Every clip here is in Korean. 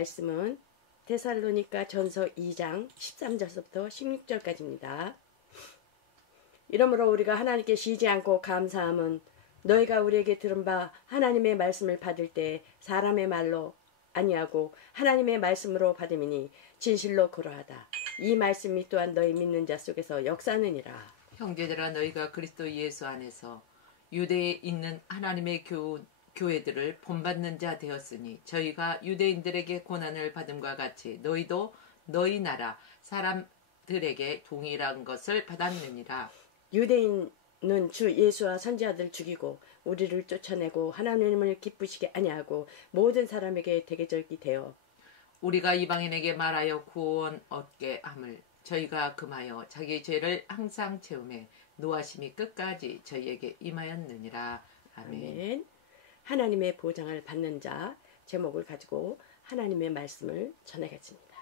말씀은 데살로니가 전서 2장 13절부터 16절까지입니다. 이러므로 우리가 하나님께 쉬지 않고 감사함은 너희가 우리에게 들은 바 하나님의 말씀을 받을 때 사람의 말로 아니하고 하나님의 말씀으로 받음이니 진실로 그러하다. 이 말씀이 또한 너희 믿는 자 속에서 역사하느니라. 형제들아, 너희가 그리스도 예수 안에서 유대에 있는 하나님의 교회들을 본받는 자 되었으니 저희가 유대인들에게 고난을 받음과 같이 너희도 너희 나라 사람들에게 동일한 것을 받았느니라. 유대인은 주 예수와 선지자들 죽이고 우리를 쫓아내고 하나님을 기쁘시게 아니하고 모든 사람에게 대개적이 되어 우리가 이방인에게 말하여 구원 얻게 함을 저희가 금하여 자기 죄를 항상 채우매 노하심이 끝까지 저희에게 임하였느니라. 아멘. 아멘. 하나님의 보장을 받는 자 제목을 가지고 하나님의 말씀을 전하겠습니다.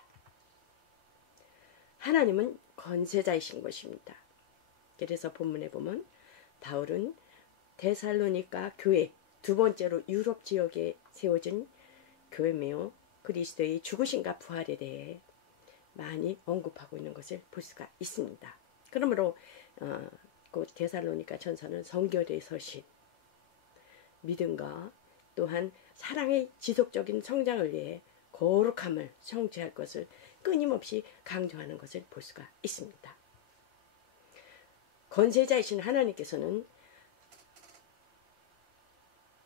하나님은 권세자이신 것입니다. 그래서 본문에 보면 바울은 데살로니가 교회, 두 번째로 유럽 지역에 세워진 교회며 그리스도의 죽으심과 부활에 대해 많이 언급하고 있는 것을 볼 수가 있습니다. 그러므로 그 데살로니가 전서는 성결의 서신, 믿음과 또한 사랑의 지속적인 성장을 위해 거룩함을 성취할 것을 끊임없이 강조하는 것을 볼 수가 있습니다. 권세자이신 하나님께서는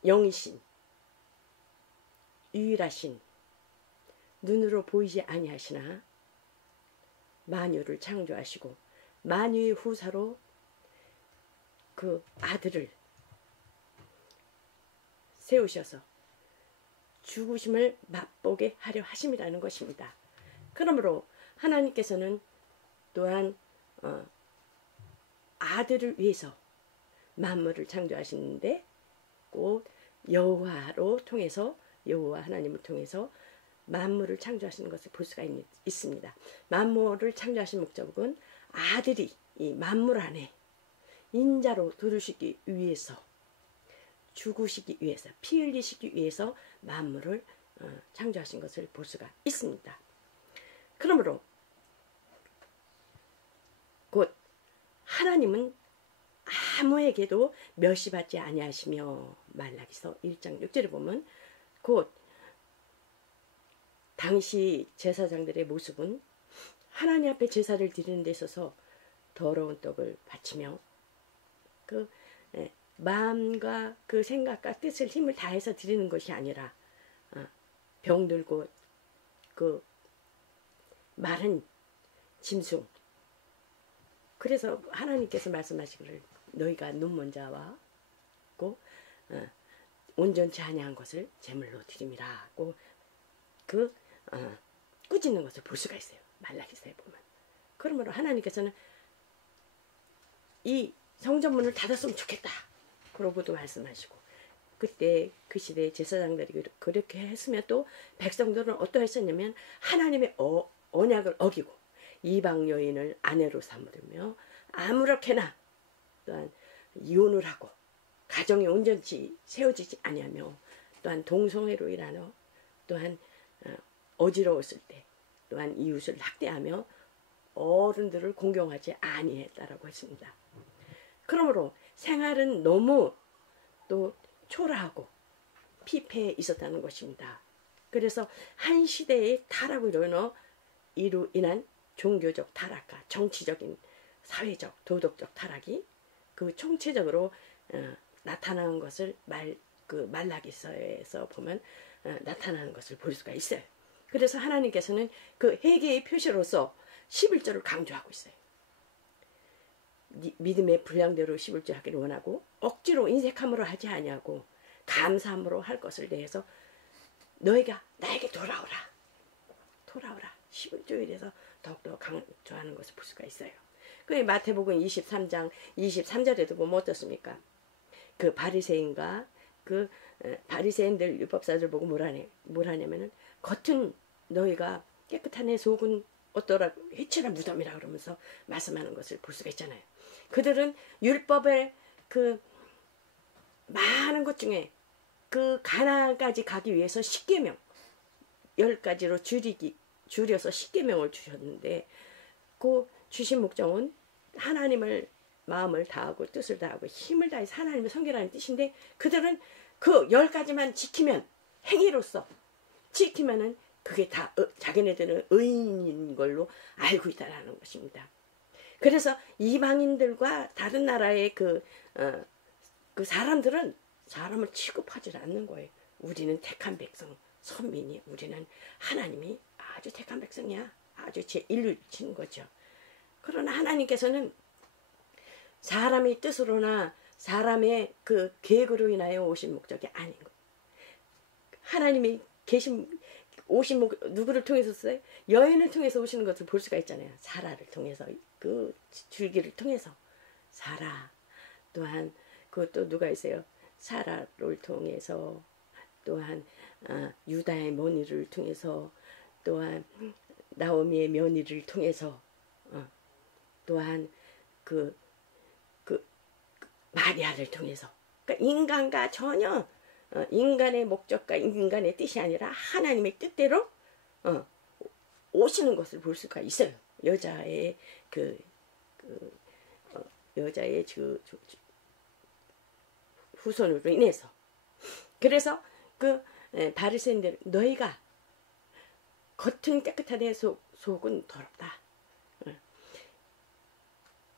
영이신, 유일하신, 눈으로 보이지 아니하시나 만유를 창조하시고 만유의 후사로 그 아들을 세우셔서 죽으심을 맛보게 하려 하심이라는 것입니다. 그러므로 하나님께서는 또한 아들을 위해서 만물을 창조하시는데 꼭 여호와로 통해서 여호와 하나님을 통해서 만물을 창조하시는 것을 볼 수가 있습니다. 만물을 창조하신 목적은 아들이 이 만물 안에 인자로 들으시기 위해서 죽으시기 위해서 피 흘리시기 위해서 만물을 창조하신 것을 볼 수가 있습니다. 그러므로 곧 하나님은 아무에게도 멸시받지 아니하시며 말라기서 1장 6절에 보면 곧 당시 제사장들의 모습은 하나님 앞에 제사를 드리는 데 있어서 더러운 떡을 바치며 그 마음과 그 생각과 뜻을 힘을 다해서 드리는 것이 아니라 병들고 그 마른 짐승, 그래서 하나님께서 말씀하시기를 너희가 눈먼 자와 온전치 아니한 것을 제물로 드림이라고 꾸짖는 것을 볼 수가 있어요. 말라기서에 보면. 그러므로 하나님께서는 이 성전문을 닫았으면 좋겠다 그러고도 말씀하시고, 그때 그 시대의 제사장들이 그렇게 했으면 또 백성들은 어떠했었냐면 하나님의 언약을 어기고 이방 여인을 아내로 삼으며 아무렇게나 또한 이혼을 하고 가정이 온전치 세워지지 아니하며 또한 동성애로 인하여 또한 어지러웠을 때 또한 이웃을 학대하며 어른들을 공경하지 아니했다라고 했습니다. 그러므로 생활은 너무 또 초라하고 피폐해 있었다는 것입니다. 그래서 한 시대의 타락으로 인한 종교적 타락과 정치적인 사회적 도덕적 타락이 그 총체적으로 나타나는 것을 말라기서에서 보면 나타나는 것을 볼 수가 있어요. 그래서 하나님께서는 그 회개의 표시로서 11조를 강조하고 있어요. 믿음의 분량대로 11조 하기를 원하고 억지로 인색함으로 하지 아니하고 감사함으로 할 것을 대해서 너희가 나에게 돌아오라 11조일에서 더욱더 강조하는 것을 볼 수가 있어요. 그 마태복음 23장 23절에도 보면 어떻습니까? 그 바리새인과 그 바리새인들 율법사들 보고 뭐라냐면은 겉은 너희가 깨끗한 애 속은 어떠라 해치라 무덤이라 그러면서 말씀하는 것을 볼 수가 있잖아요. 그들은 율법의 그 많은 것 중에 그 가나안까지 가기 위해서 10계명 10가지로 줄여서 10계명을 주셨는데 그 주신 목적은 하나님을 마음을 다하고 뜻을 다하고 힘을 다해서 하나님을 섬기라는 뜻인데 그들은 그 10가지만 지키면 행위로서 지키면은 그게 다 자기네들은 의인인 걸로 알고 있다라는 것입니다. 그래서 이방인들과 다른 나라의 그 사람들은 사람을 취급하지 않는 거예요. 우리는 택한 백성, 선민이, 우리는 하나님이 아주 택한 백성이야. 아주 제 인류친 거죠. 그러나 하나님께서는 사람의 뜻으로나 사람의 그 계획으로 인하여 오신 목적이 아닌 거예요. 하나님이 오신 누구를 통해서 왔어요? 여인을 통해서 오시는 것을 볼 수가 있잖아요. 사라를 통해서, 그 줄기를 통해서. 사라. 또한 그것도 누가 있어요? 사라를 통해서, 또한 유다의 며느리를 통해서, 또한 나오미의 며느리를 통해서, 또한 그 마리아를 통해서. 그러니까 인간과 전혀 인간의 목적과 인간의 뜻이 아니라 하나님의 뜻대로 오시는 것을 볼 수가 있어요. 여자의 여자의 후손으로 인해서. 그래서 그 바리새인들, 너희가 겉은 깨끗하되 속은 더럽다.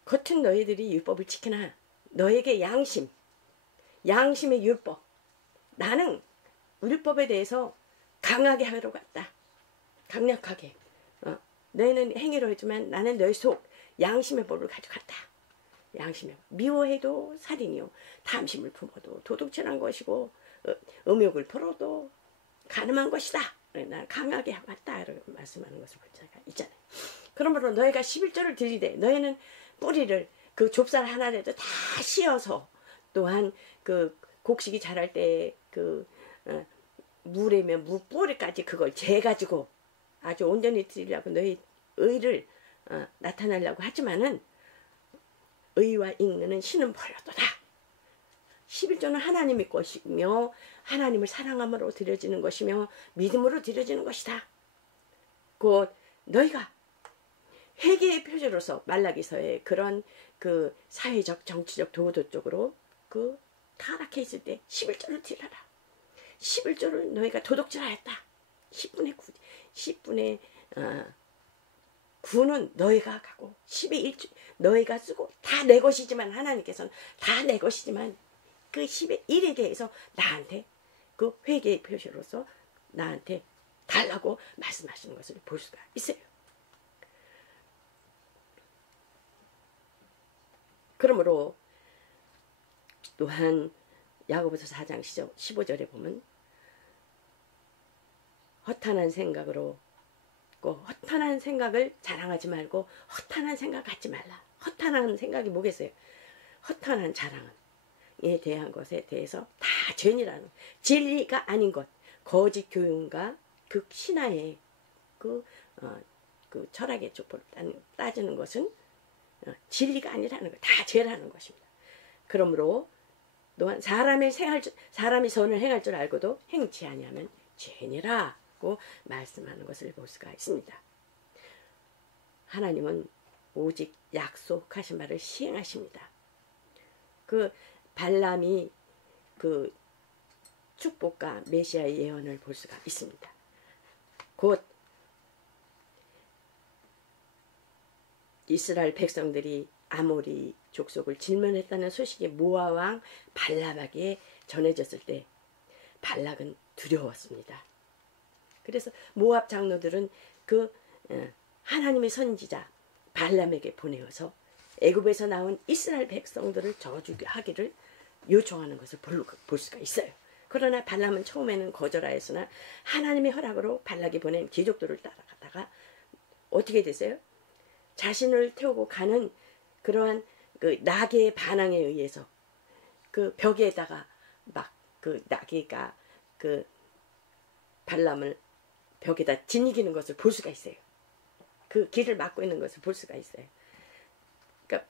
겉은 너희들이 율법을 지키나 너에게 양심의 율법. 나는 율법에 대해서 강하게 하러 갔다. 강력하게. 너희는 행위로 했지만 나는 너희 속 양심의 법을 가져갔다. 양심의 미워해도 살인이요. 탐심을 품어도 도둑질한 것이고 음욕을 풀어도 가늠한 것이다. 나는 강하게 하고 갔다. 이렇게 말씀하는 것을 볼 수가 있잖아요. 그러므로 너희가 11조를 드리되 너희는 뿌리를 그 좁쌀 하나라도 다 씌어서 또한 그 곡식이 자랄 때 그 물에면 무 뿌리까지 그걸 재가지고 아주 온전히 드리려고 너희 의를 나타내려고 하지만은 의와 인내는 신은 버려도다. 11조는 하나님의 것이며 하나님을 사랑함으로 드려지는 것이며 믿음으로 드려지는 것이다. 곧 너희가 회개의 표제로서 말라기서의 그런 그 사회적 정치적 도덕적으로 그 타락해 있을 때 11조를 드려라. 11조를 너희가 도둑질하였다. 10분의 9는 너희가 가고 10의 1조 너희가 쓰고 다 내 것이지만 하나님께서는 다 내 것이지만 그 10의 1에 대해서 나한테 그 회개의 표시로서 나한테 달라고 말씀하시는 것을 볼 수가 있어요. 그러므로 또한 야고보서 4장 15절에 보면 허탄한 생각으로 허탄한 생각을 자랑하지 말고 허탄한 생각 갖지 말라. 허탄한 생각이 뭐겠어요? 허탄한 자랑에 대한 것에 대해서 다 죄니라는 진리가 아닌 것, 거짓 교훈과 그 신화의 그 철학의 족보를 따지는 것은 진리가 아니라는 것, 다 죄라는 것입니다. 그러므로 또한 사람이 선을 행할 줄 알고도 행치 아니하면 죄니라고 말씀하는 것을 볼 수가 있습니다. 하나님은 오직 약속하신 바를 시행하십니다. 그 발람이 그 축복과 메시아의 예언을 볼 수가 있습니다. 곧 이스라엘 백성들이 아모리 족속을 질문했다는 소식이 모아 왕 발락에게 전해졌을 때 발락은 두려웠습니다. 그래서 모압 장로들은 그 하나님의 선지자 발람에게 보내어서 애굽에서 나온 이스라엘 백성들을 저주하기를 요청하는 것을 볼 수가 있어요. 그러나 발람은 처음에는 거절하였으나 하나님의 허락으로 발락이 보낸 귀족들을 따라가다가 어떻게 됐어요? 자신을 태우고 가는 그러한 그 나귀의 반항에 의해서 그 벽에다가 막 그 나귀가 그 발람을 벽에다 지니기는 것을 볼 수가 있어요. 그 길을 막고 있는 것을 볼 수가 있어요. 그러니까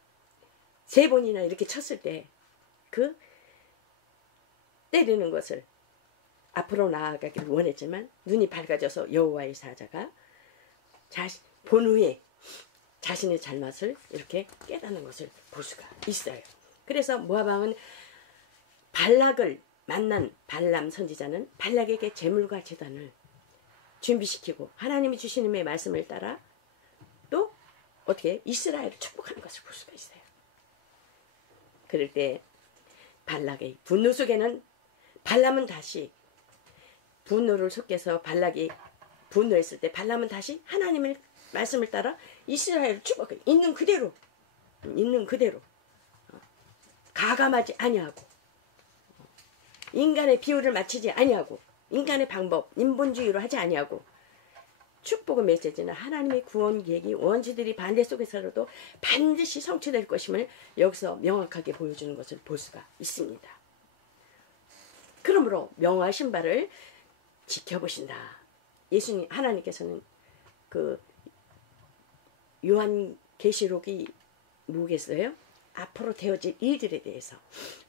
3번이나 이렇게 쳤을 때 그 때리는 것을 앞으로 나아가기를 원했지만 눈이 밝아져서 여호와의 사자가 본 후에 자신의 잘못을 이렇게 깨닫는 것을 볼 수가 있어요. 그래서 모압 왕은 발락을 만난 발람 선지자는 발락에게 제물과 제단을 준비시키고 하나님이 주신 힘의 말씀을 따라 또 어떻게 이스라엘을 축복하는 것을 볼 수가 있어요. 그럴 때 발락의 분노 속에는 발람은 다시 분노를 섞여서 발락이 분노했을 때 발람은 다시 하나님의 말씀을 따라 이스라엘을 축복해. 있는 그대로 가감하지 아니하고 인간의 비율을 맞추지 아니하고 인간의 방법, 인본주의로 하지 아니하고 축복의 메시지는 하나님의 구원 계획이 원수들이 반대 속에서라도 반드시 성취될 것임을 여기서 명확하게 보여주는 것을 볼 수가 있습니다. 그러므로 명하신 바를 지켜보신다. 예수님 하나님께서는 그 요한계시록이 뭐겠어요? 앞으로 되어질 일들에 대해서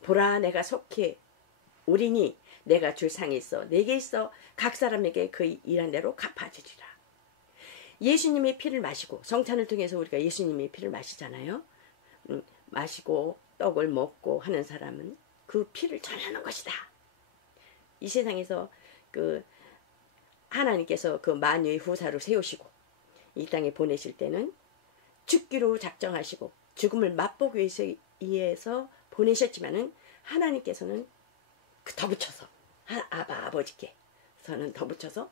보라 내가 속히 오리니 내가 줄 상이 있어 내게 있어 각 사람에게 그의 일한 대로 갚아주리라. 예수님의 피를 마시고 성찬을 통해서 우리가 예수님의 피를 마시잖아요. 마시고 떡을 먹고 하는 사람은 그 피를 전하는 것이다. 이 세상에서 그 하나님께서 그 만유의 후사로 세우시고 이 땅에 보내실 때는 죽기로 작정하시고 죽음을 맛보기 위해서 보내셨지만은 하나님께서는 더 붙여서 아버지께서는 더 붙여서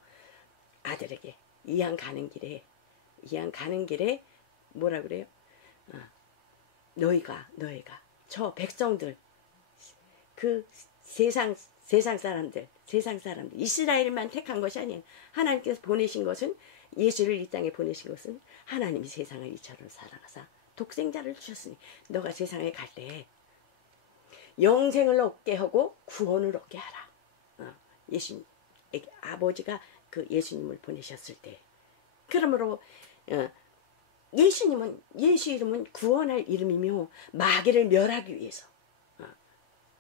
아들에게 이양 가는 길에 뭐라 그래요? 너희가 저 백성들 그 세상 사람들 이스라엘만 택한 것이 아니에요. 하나님께서 보내신 것은 예수를 이 땅에 보내신 것은 하나님이 세상을 이처럼 사랑하사 독생자를 주셨으니 너가 세상에 갈 때 영생을 얻게 하고 구원을 얻게 하라. 예수님에게 아버지가 그 예수님을 보내셨을 때 그러므로 예수 이름은 구원할 이름이며 마귀를 멸하기 위해서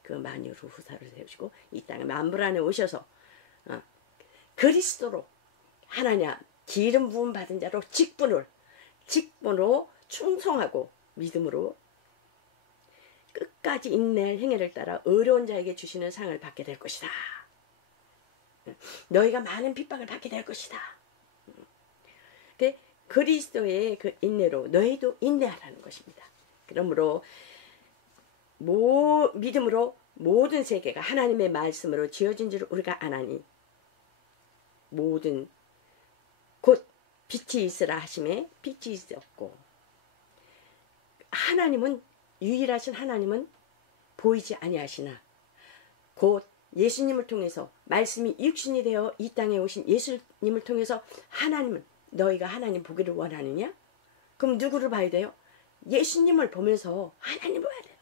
그 만유의 후사를 세우시고 이 땅에 만물 안에 오셔서 그리스도로 하나님 기름 부음 받은 자로 직분으로 충성하고 믿음으로 끝까지 인내할 행위를 따라 어려운 자에게 주시는 상을 받게 될 것이다. 너희가 많은 핍박을 받게 될 것이다. 그리스도의 그 인내로 너희도 인내하라는 것입니다. 그러므로 믿음으로 모든 세계가 하나님의 말씀으로 지어진 줄 우리가 아나니 모든 곧 빛이 있으라 하심에 빛이 있었고 하나님은 유일하신 하나님은 보이지 아니하시나 곧 예수님을 통해서 말씀이 육신이 되어 이 땅에 오신 예수님을 통해서 하나님은 너희가 하나님 보기를 원하느냐? 그럼 누구를 봐야 돼요? 예수님을 보면서 하나님을 봐야 되는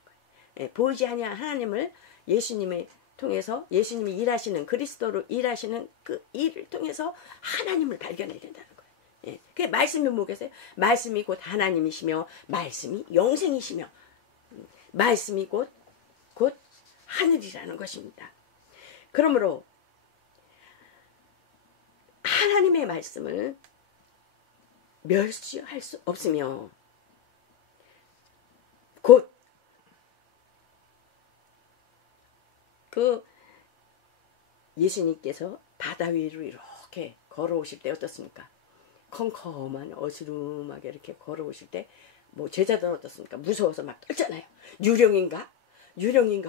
거예요. 보이지 아니한 하나님을 예수님을 통해서 예수님이 일하시는 그리스도로 일하시는 그 일을 통해서 하나님을 발견해야 된다는 거예요. 그 말씀이 뭐겠어요? 말씀이 곧 하나님이시며 말씀이 영생이시며 말씀이 곧 하늘이라는 것입니다. 그러므로 하나님의 말씀을 멸시할 수 없으며 곧 그 예수님께서 바다 위로 이렇게 걸어오실 때 어떻습니까? 컴컴한 어스름하게 이렇게 걸어오실 때 뭐 제자들 어떻습니까? 무서워서 막 떨잖아요. 유령인가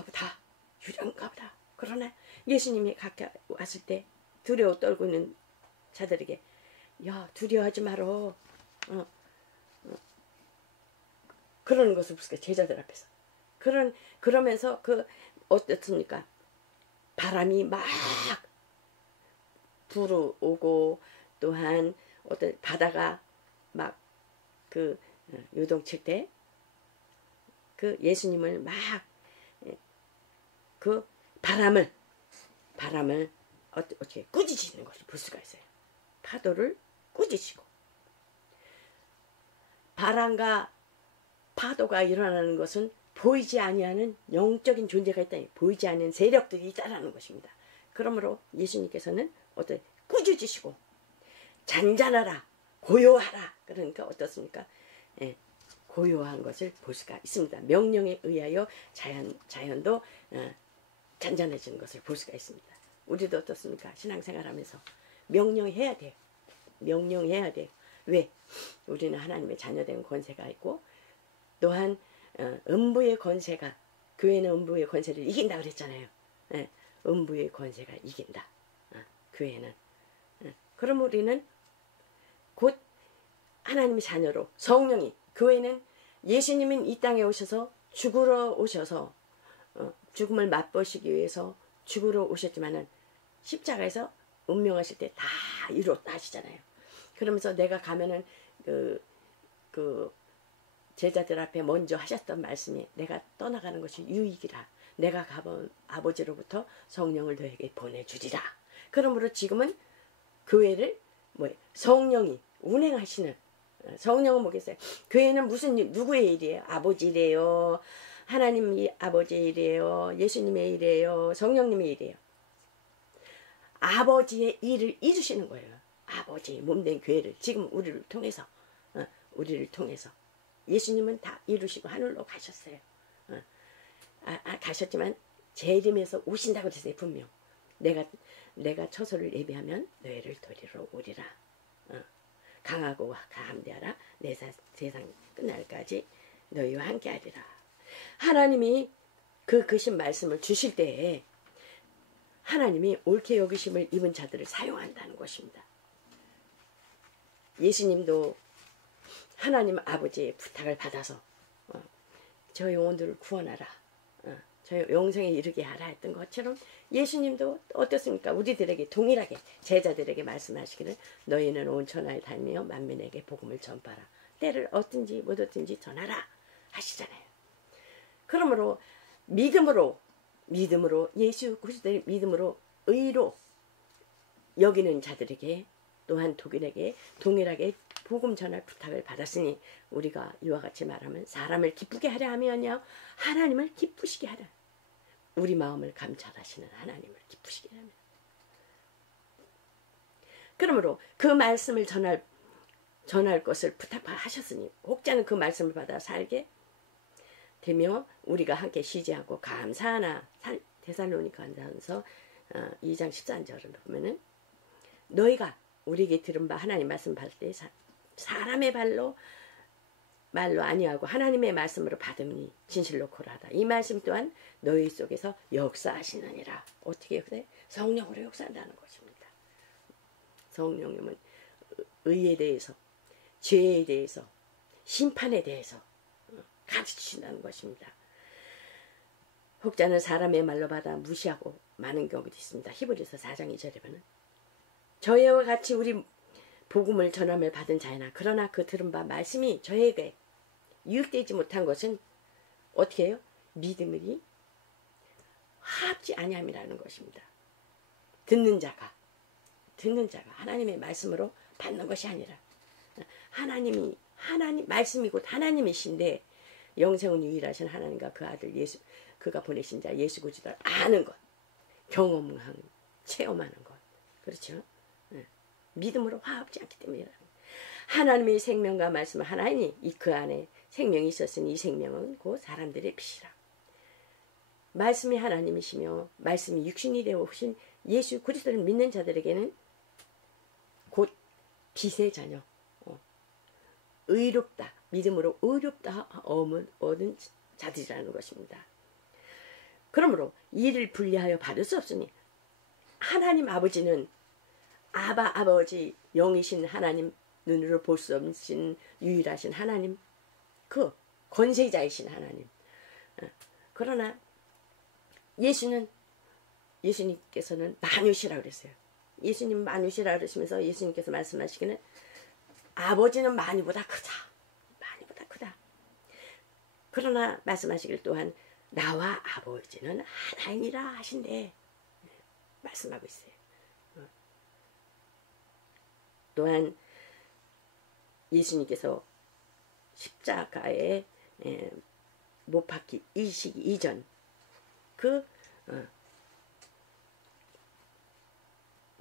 보다. 그러나 예수님이 가까이 왔을 때 두려워 떨고 있는 자들에게 야 두려워하지 말어. 그러는 것을 보니까 제자들 앞에서 그러면서 그 어떻습니까? 바람이 막 불어오고 또한 어떤 바다가 막 그 요동칠 때 그 예수님을 막 그 바람을 어떻게 꾸짖으시는 것을 볼 수가 있어요. 파도를 꾸짖으시고 바람과 파도가 일어나는 것은 보이지 아니하는 영적인 존재가 있다. 보이지 않는 세력들이 있다라는 것입니다. 그러므로 예수님께서는 어떤 꾸짖으시고 잔잔하라, 고요하라. 그러니까 어떻습니까? 예, 고요한 것을 볼 수가 있습니다. 명령에 의하여 자연도 잔잔해지는 것을 볼 수가 있습니다. 우리도 어떻습니까? 신앙생활하면서 명령해야 돼요. 명령해야 돼요. 왜? 우리는 하나님의 자녀된 권세가 있고 또한 음부의 권세가, 교회는 음부의 권세를 이긴다 그랬잖아요. 예, 음부의 권세가 이긴다. 교회는. 그럼 우리는 곧 하나님의 자녀로, 성령이, 교회는 예수님은 이 땅에 오셔서 죽으러 오셔서 죽음을 맛보시기 위해서 죽으러 오셨지만은 십자가에서 운명하실 때 다 이뤘다 하시잖아요. 그러면서 내가 가면은 그 제자들 앞에 먼저 하셨던 말씀이 내가 떠나가는 것이 유익이라. 내가 가본 아버지로부터 성령을 너에게 보내주리라. 그러므로 지금은 교회를 성령이 운행하시는, 성령은 뭐겠어요? 교회는 무슨 누구의 일이에요? 아버지 일이에요. 하나님이 아버지의 일이에요. 예수님의 일이에요. 성령님의 일이에요. 아버지의 일을 이루시는 거예요. 아버지 몸된 교회를 지금 우리를 통해서 예수님은 다 이루시고 하늘로 가셨어요. 가셨지만 재림해서 오신다고 그랬어요. 분명 내가 처소를 예비하면 너희를 데리러 오리라. 강하고 감대하라. 내 세상 끝날까지 너희와 함께하리라. 하나님이 그 크신 말씀을 주실 때에 하나님이 옳게 여기심을 입은 자들을 사용한다는 것입니다. 예수님도 하나님 아버지의 부탁을 받아서 저 영혼들을 구원하라, 저 영생에 이르게 하라 했던 것처럼 예수님도 어떻습니까? 우리들에게 동일하게 제자들에게 말씀하시기를 너희는 온 천하에 다니며 만민에게 복음을 전파라. 때를 얻든지 못 얻든지 전하라 하시잖아요. 그러므로 믿음으로 예수 그리스도의 믿음으로 의로 여기는 자들에게 또한 동일하게 복음 전할 부탁을 받았으니 우리가 이와 같이 말하면 사람을 기쁘게 하려 하면요 하나님을 기쁘시게 하라. 우리 마음을 감찰하시는 하나님을 기쁘시게 하라. 그러므로 그 말씀을 전할 것을 부탁하셨으니 혹자는 그 말씀을 받아 살게 되며 우리가 함께 시제하고 감사하나. 데살로니가전서 2장 14절을 보면은 너희가 우리에게 들은 바 하나님 말씀 받을 때 사람의 말로 아니하고 하나님의 말씀으로 받으니 진실로 고라하다. 이 말씀 또한 너희 속에서 역사하시느니라. 어떻게 역사해? 성령으로 역사한다는 것입니다. 성령님은 의에 대해서, 죄에 대해서, 심판에 대해서 가르치신다는 것입니다. 혹자는 사람의 말로 받아 무시하고 많은 경우도 있습니다. 히브리서 4장 2절에 보면 저희와 같이 우리 복음을 전함을 받은 자이나 그러나 그 들은 바 말씀이 저에게 유익되지 못한 것은 어떻게 해요? 믿음이 화합지 아니함이라는 것입니다. 듣는 자가 하나님의 말씀으로 받는 것이 아니라 하나님 말씀이 곧 하나님이신데 영생은 유일하신 하나님과 그 아들 예수 그가 보내신 자 예수 그리스도를 아는 것, 경험한 체험하는 것, 그렇죠? 믿음으로 화합지 않기 때문이라. 하나님의 생명과 말씀은 하나이니 이 그 안에 생명이 있었으니 이 생명은 곧 사람들의 빛이라. 말씀이 하나님이시며 말씀이 육신이 되어 오신 예수 그리스도를 믿는 자들에게는 곧 빛의 자녀, 의롭다, 믿음으로 의롭다 얻은 자들이라는 것입니다. 그러므로 이를 분리하여 받을 수 없으니 하나님 아버지는 아버지 영이신 하나님, 눈으로 볼 수 없으신 유일하신 하나님, 그 권세자이신 하나님. 그러나 예수님께서는 만유시라 그랬어요. 예수님 만유시라 그러시면서 예수님께서 말씀하시기는 아버지는 만유보다 크다. 그러나 말씀하시길 또한 나와 아버지는 하나이니라 하신대 말씀하고 있어요. 또한 예수님께서 십자가에 못 박히시기 이전 그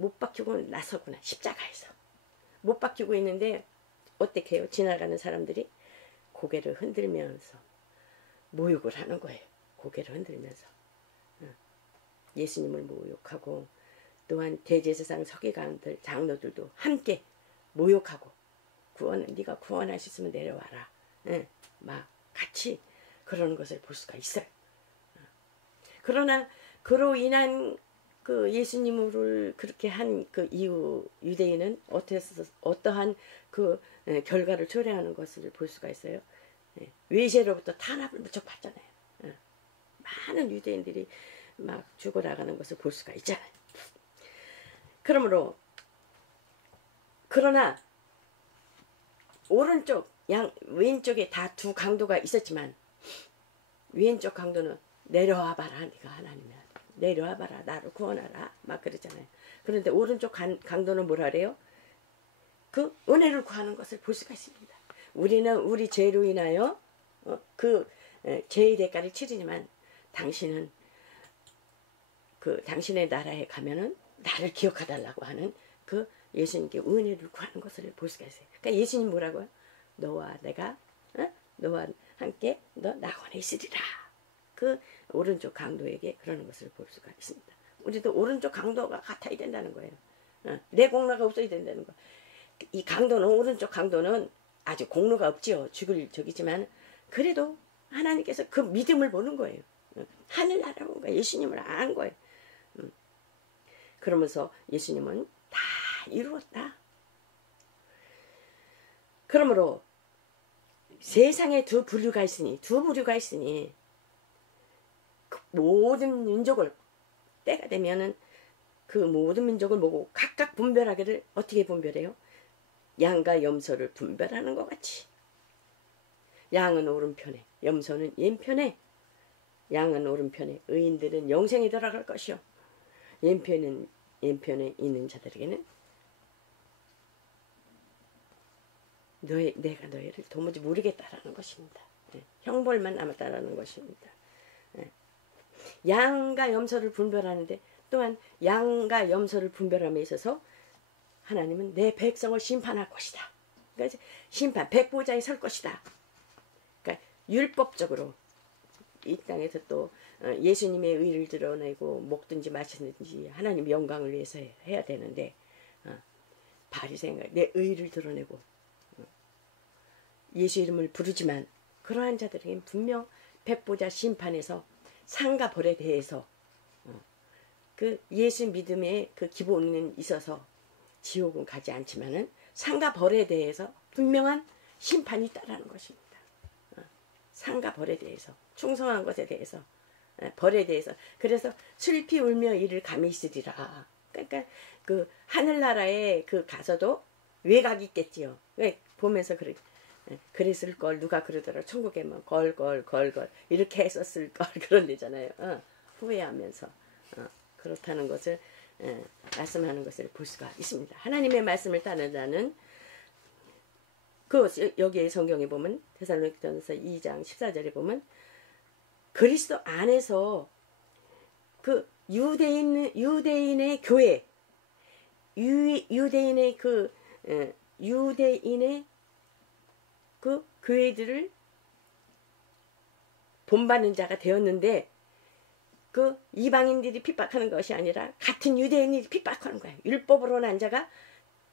못 박히고 나서구나. 십자가에서 못 박히고 있는데 어떻게 해요? 지나가는 사람들이 고개를 흔들면서 모욕을 하는 거예요. 고개를 흔들면서 예수님을 모욕하고, 또한 대제사장 서기관들 장로들도 함께 모욕하고, 네가 구원하셨으면 내려와라, 막 같이 그러는 것을 볼 수가 있어요. 그러나 그로 인한 그 예수님을 그렇게 한 그 이후 유대인은 어떠한 그 결과를 초래하는 것을 볼 수가 있어요. 외세로부터 탄압을 무척 받잖아요. 많은 유대인들이 막 죽어나가는 것을 볼 수가 있잖아요. 그러나 오른쪽 왼쪽에 다 두 강도가 있었지만, 왼쪽 강도는 내려와봐라, 네가 하나님이야, 내려와봐라, 나를 구원하라, 막 그러잖아요. 그런데 오른쪽 강도는 뭐라 그래요? 그 은혜를 구하는 것을 볼 수가 있습니다. 우리는 우리 죄로 인하여 그 죄의 대가를 치르지만, 당신은 그 당신의 나라에 가면은 나를 기억해달라고 하는 그 예수님께 은혜를 구하는 것을 볼 수가 있어요. 그러니까 예수님 뭐라고요? 너와 내가 너와 함께 너 낙원에 있으리라. 그 오른쪽 강도에게 그러는 것을 볼 수가 있습니다. 우리도 오른쪽 강도가 같아야 된다는 거예요. 내 공로가 없어야 된다는 거. 이 강도는, 오른쪽 강도는 아주 공로가 없지요. 죽을 적이지만 그래도 하나님께서 그 믿음을 보는 거예요. 하늘나라 본 거예요. 예수님을 아는 거예요. 그러면서 예수님은 다 이루었다. 그러므로 세상에 두 부류가 있으니 그 모든 민족을, 때가 되면은 그 모든 민족을 보고 각각 분별하기를 어떻게 분별해요? 양과 염소를 분별하는 것 같이. 양은 오른편에, 염소는 왼편에. 양은 오른편에, 의인들은 영생에 들어갈 것이요, 왼편에 있는 자들에게는 내가 너희를 도무지 모르겠다라는 것입니다. 형벌만 남았다라는 것입니다. 양과 염소를 분별하는데, 또한 양과 염소를 분별함에 있어서 하나님은 내 백성을 심판할 것이다. 그러니까 심판, 백보자에 설 것이다. 그러니까 율법적으로 이 땅에서 또 예수님의 의를 드러내고 먹든지 마시든지 하나님 영광을 위해서 해야 되는데, 바리새인가 내 의를 드러내고 예수 이름을 부르지만, 그러한 자들에게는 분명 백보자 심판에서 상과 벌에 대해서 그 예수 믿음의 그 기본은 있어서 지옥은 가지 않지만은 상과 벌에 대해서 분명한 심판이 있다라는 것입니다. 상과 벌에 대해서, 충성한 것에 대해서, 벌에 대해서. 그래서 슬피 울며 이를 감히 있으리라. 그러니까 그 하늘나라에 그 가서도 외곽이 있겠지요. 보면서 그랬을 걸, 누가 그러더라, 천국에만 걸 이렇게 했었을 걸, 그런 데잖아요. 후회하면서 그렇다는 것을 말씀하는 것을 볼 수가 있습니다. 하나님의 말씀을 따르는 자는 여기에 성경에 보면, 데살로니가전서 2장 14절에 보면, 그리스도 안에서 그 유대인의 교회, 유대인의 그 교회들을 본받는 자가 되었는데, 그 이방인들이 핍박하는 것이 아니라 같은 유대인이 핍박하는 거예요. 율법으로 난 자가,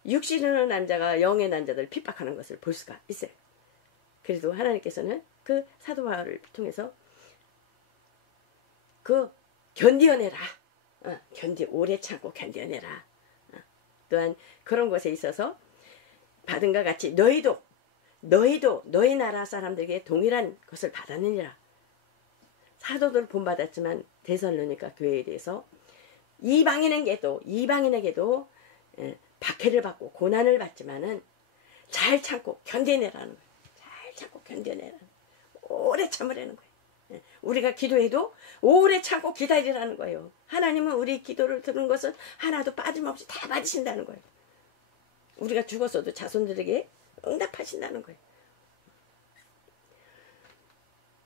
육신으로 난 자가 영의 난 자들을 핍박하는 것을 볼 수가 있어요. 그래도 하나님께서는 그 사도 바울을 통해서 그 견디어내라, 오래 참고 견디어내라. 또한 그런 것에 있어서 받은 것 같이 너희도 너희 나라 사람들에게 동일한 것을 받았느니라. 사도들 본받았지만 데살로니가 교회에 대해서 이방인에게도 박해를 받고 고난을 받지만은 잘 참고 견뎌내라는 거예요. 잘 참고 견뎌내라는 거예요. 오래 참으라는 거예요. 우리가 기도해도 오래 참고 기다리라는 거예요. 하나님은 우리 기도를 들은 것은 하나도 빠짐없이 다 받으신다는 거예요. 우리가 죽었어도 자손들에게 응답하신다는 거예요.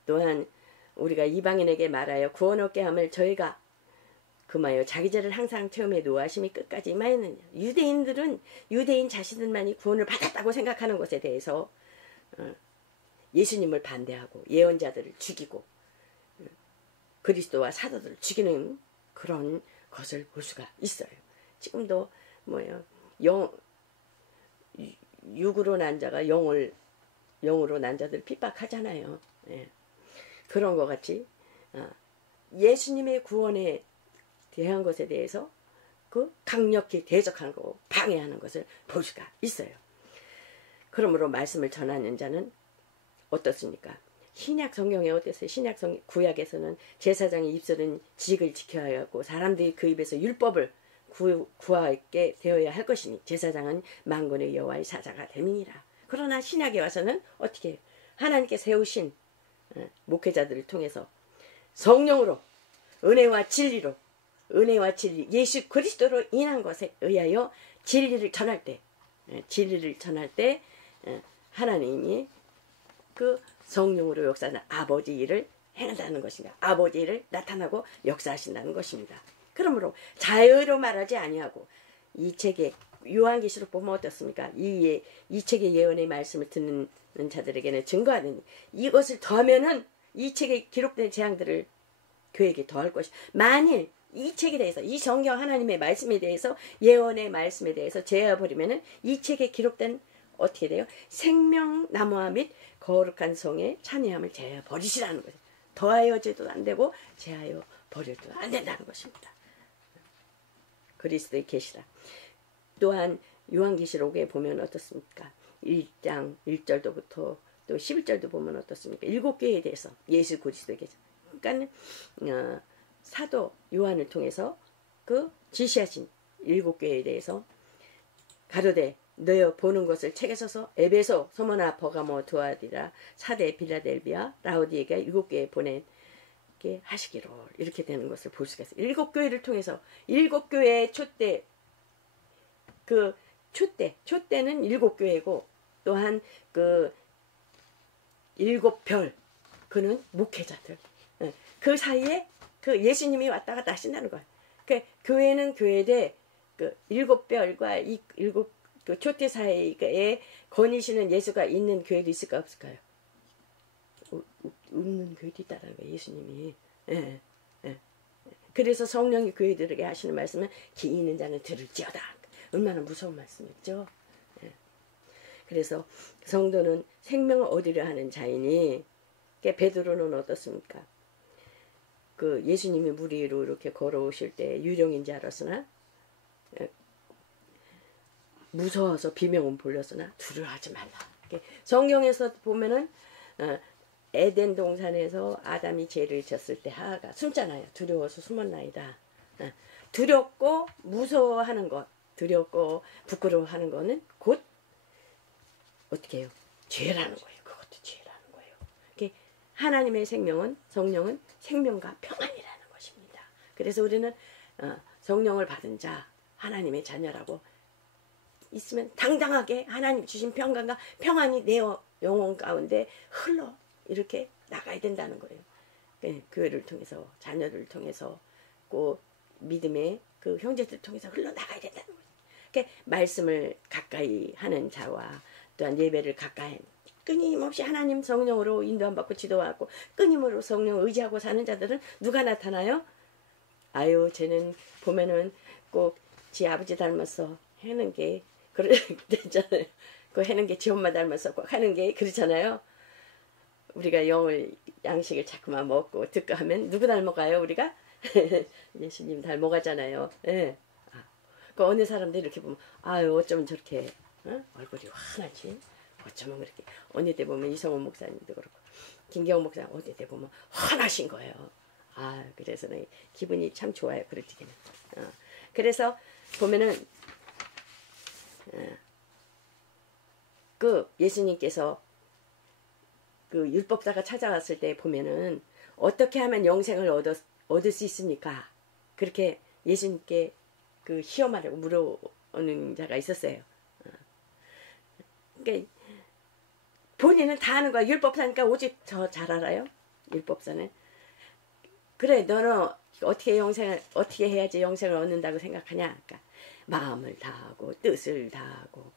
또한 우리가 이방인에게 말하여 구원 얻게 함을 저희가 그마요 자기 죄를 항상 체험해 노하심이 끝까지 임하였느냐. 유대인들은 유대인 자신들만이 구원을 받았다고 생각하는 것에 대해서 예수님을 반대하고 예언자들을 죽이고 그리스도와 사도들을 죽이는 그런 것을 볼 수가 있어요. 지금도 뭐예요, 육으로 난 자가 영으로 난 자들 핍박하잖아요. 예. 그런 것 같이 예수님의 구원에 대한 것에 대해서 강력히 대적하는 거, 방해하는 것을 볼 수가 있어요. 그러므로 말씀을 전하는 자는 어떻습니까? 신약 성경에 어땠어요? 구약에서는 제사장의 입술은 직을 지켜야 하고 사람들이 그 입에서 율법을 구하게 되어야 할 것이니 제사장은 만군의 여호와의 사자가 됨이니라. 그러나 신약에 와서는 어떻게 해요? 하나님께 세우신 목회자들을 통해서 성령으로 은혜와 진리 예수 그리스도로 인한 것에 의하여 진리를 전할 때 하나님이 그 성령으로 역사하는 아버지 일을 행한다는 것입니다. 아버지 일을 나타나고 역사하신다는 것입니다. 그러므로 자유로 말하지 아니하고 이 책에 요한계시록 보면 어떻습니까? 이 책의 예언의 말씀을 듣는 자들에게는 증거하느니 이것을 더하면은 이 책에 기록된 재앙들을 그에게 더할 것이. 만일 이 책에 대해서 이 성경 하나님의 말씀에 대해서 예언의 말씀에 대해서 제어해버리면은 이 책에 기록된 어떻게 돼요? 생명나무와 및 거룩한 성의 찬양함을 제하여 버리시라는 거죠. 더하여져도 안 되고 제하여 버려도 안 된다는 것입니다. 그리스도의 계시라. 또한 요한계시록에 보면 어떻습니까? 1장 1절부터 또 11절도 보면 어떻습니까? 7교회에 대해서 예수 그리스도의 계시라. 그러니까 사도 요한을 통해서 그 지시하신 7교회에 대해서 가로되 너여 보는 것을 책에 써서 에베소, 소모나, 버가모, 두아디라, 사대, 빌라델비아, 라우디에게 7교회에 보내게 하시기로 이렇게 되는 것을 볼 수가 있어요. 7교회를 통해서 7교회의 초대 초대는 7교회고 또한 그 7별 그는 목회자들. 그 사이에 그 예수님이 왔다 갔다 하신다는 거예요. 그 교회는 교회되 그 7별과 이 7그 초대 사이에 거니시는 예수가 있는 교회도 있을까 없을까요? 없는 교회도 있다는 거예요. 예수님이. 예. 그래서 성령이 교회들에게 하시는 말씀은 귀 있는 자는 들을지어다. 얼마나 무서운 말씀이죠. 예. 그래서 성도는 생명을 얻으려 하는 자이니 베드로는 어떻습니까? 그 예수님이 물 위로 이렇게 걸어오실 때 유령인 줄 알았으나 무서워서 비명은 불렸으나 두려워하지 말라. 성경에서 보면은 에덴 동산에서 아담이 죄를 졌을 때 하하가 숨잖아요. 두려워서 숨었나이다. 두렵고 무서워하는 것, 두렵고 부끄러워하는 거는 곧 어떻게 해요? 죄라는 거예요. 그것도 죄라는 거예요. 하나님의 생명은 성령은 생명과 평안이라는 것입니다. 그래서 우리는 성령을 받은 자 하나님의 자녀라고 있으면 당당하게 하나님 주신 평강과 평안이 내 영혼 가운데 흘러 이렇게 나가야 된다는 거예요. 교회를 통해서 자녀를 통해서 꼭 믿음의 그 형제들을 통해서 흘러나가야 된다는 거예요. 말씀을 가까이 하는 자와 또한 예배를 가까이 끊임없이 하나님 성령으로 인도함 받고 지도하고 끊임으로 성령을 의지하고 사는 자들은 누가 나타나요? 아유 쟤는 보면은 꼭 지 아버지 닮았어 하는 게 그러잖아요. 그 하는 게 지 엄마 닮았어 꼭 하는 게 그렇잖아요. 우리가 양식을 자꾸만 먹고 듣고 하면 누구 닮아가요 우리가? 예수님 닮아가잖아요. 예. 그 어느 사람들 이렇게 보면 아유 어쩌면 저렇게 얼굴이 환하지? 어쩌면 그렇게 어느 때 보면 이성원 목사님도 그렇고 김경호 목사님 어느 때 보면 환하신 거예요. 그래서 기분이 참 좋아요. 그럴 때는. 그래서 보면은 그 예수님께서 그 율법사가 찾아왔을 때 보면은 어떻게 하면 영생을 얻을 수 있습니까? 그렇게 예수님께 그 시험하려고 물어오는 자가 있었어요. 그러니까 본인은 다 아는 거야. 율법사니까 오직 저 잘 알아요. 율법사는. 그래 너는 어떻게 해야지 영생을 얻는다고 생각하냐? 그러니까 마음을 다하고 뜻을 다하고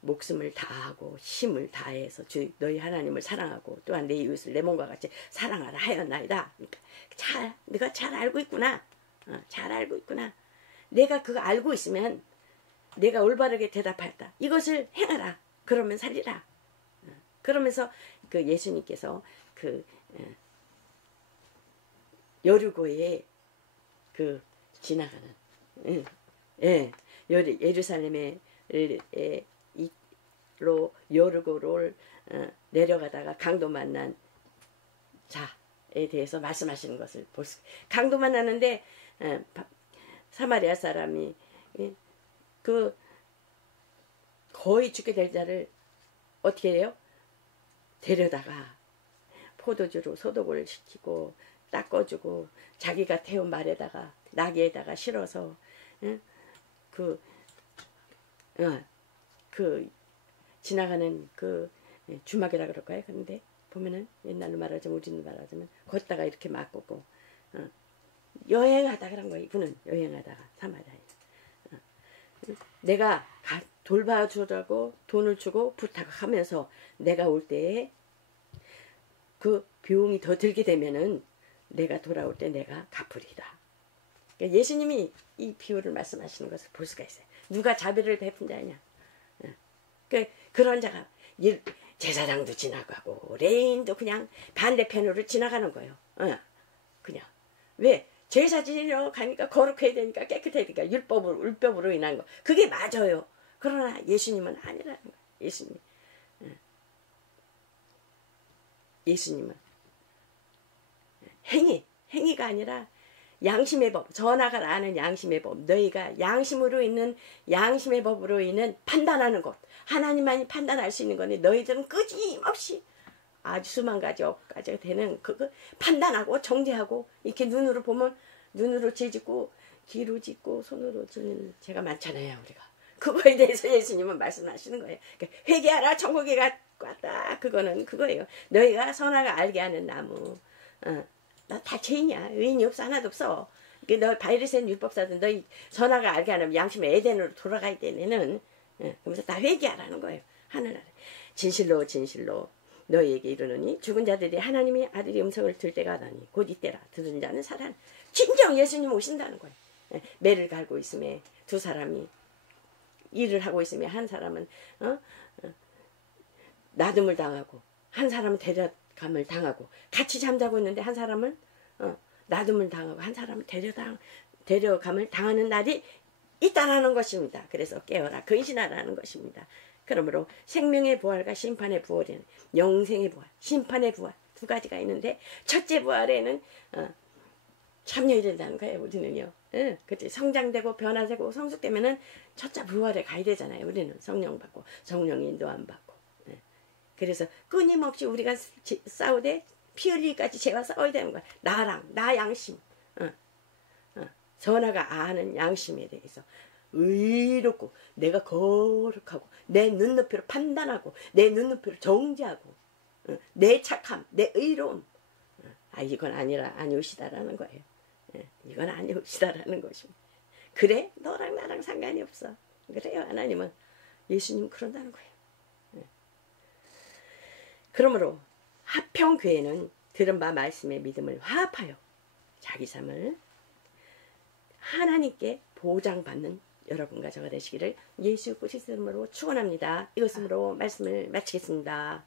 목숨을 다하고 힘을 다해서 너희 하나님을 사랑하고 또한 내 이웃을 내 몸과 같이 사랑하라 하였나이다. 그러니까 네가 잘 알고 있구나. 잘 알고 있구나. 내가 그거 알고 있으면 내가 올바르게 대답하였다. 이것을 행하라. 그러면 살리라. 그러면서 그 예수님께서 그 여리고에 그 지나가는 예루살렘에 여리고를 내려가다가 강도 만난 자에 대해서 말씀하시는 것을 볼 수. 강도 만나는데 사마리아 사람이 그 거의 죽게 될 자를 어떻게 해요? 데려다가 포도주로 소독을 시키고 닦아주고 자기가 태운 말에다가 나귀에다가 실어서 그 지나가는 그 주막이라 그럴까요? 근데 보면은 옛날로 말하자면 우리는 말하자면 걷다가 이렇게 막고 여행하다 그런 거예요. 이분은 여행하다가 사마리아에 내가 돌봐주라고 돈을 주고 부탁하면서 내가 올 때에 그 비용이 더 들게 되면은 내가 돌아올 때 내가 갚으리다. 그러니까 예수님이 이 비유를 말씀하시는 것을 볼 수가 있어요. 누가 자비를 베푼 자냐? 그런 자가 제사장도 지나가고 레인도 그냥 반대편으로 지나가는 거예요. 그냥 왜? 제사 지내러 가니까 거룩해야 되니까 깨끗해야 되니까 율법으로 인한 거. 그게 맞아요. 그러나 예수님은 아니라는 거예요. 예수님은 행위가 아니라 양심의 법, 전하가 아는 양심의 법, 너희가 양심으로 있는 양심의 법으로 있는 판단하는 것, 하나님만이 판단할 수 있는 건데 너희들은 끊임없이 아주 수만 가지가 되는 그거 판단하고 정죄하고 이렇게 눈으로 보면 눈으로 죄짓고 귀로 짓고 손으로 짓는 죄가 많잖아요. 우리가 그거에 대해서 예수님은 말씀하시는 거예요. 그러니까 회개하라 천국에 갔다. 그거는 그거예요. 너희가 선악을 알게 하는 나무. 너 다 죄인이야. 의인이 없어. 하나도 없어. 너 바리새인 율법사든 너희 선악을 알게 하면 양심의 에덴으로 돌아가야 되는. 그러면서 다 회개하라는 거예요. 하늘나라. 진실로 너희에게 이르노니 죽은 자들이 하나님의 아들의 음성을 들을 때가 하다니 곧 이때라. 들은 자는 살아. 진정 예수님 오신다는 거예요. 매를 갈고 있음에 두 사람이 일을 하고 있으면 한 사람은 놔둠을 당하고 한 사람은 데려감을 당하고 같이 잠자고 있는데 한 사람은 놔둠을 당하고 한 사람은 데려감을 당하는 날이 있다라는 것입니다. 그래서 깨어라 근신하라는 것입니다. 그러므로 생명의 부활과 심판의 부활에는 영생의 부활, 심판의 부활 두 가지가 있는데 첫째 부활에는 참여해야 된다는 거예요. 우리는요. 그치? 성장되고 변화되고 성숙되면은 첫째 부활에 가야 되잖아요. 우리는 성령 받고 성령 인도 안 받고. 그래서 끊임없이 우리가 싸우되 피 흘리기까지 죄와 싸워야 되는 거야. 나 양심. 선하가 아는 양심에 대해서 의롭고 내가 거룩하고 내 눈높이로 판단하고 내 눈높이로 정죄하고 내 착함, 내 의로움. 이건 아니오시다라는 거예요. 이건 아니오시다라는 것입니다. 그래? 너랑 나랑 상관이 없어. 그래요. 하나님은 예수님 그런다는 거예요. 그러므로 화평교회는 들은 바 말씀의 믿음을 화합하여 자기 삶을 하나님께 보장받는 여러분과 저가 되시기를 예수 그리스도 이름으로 축원합니다. 이것으로 말씀을 마치겠습니다.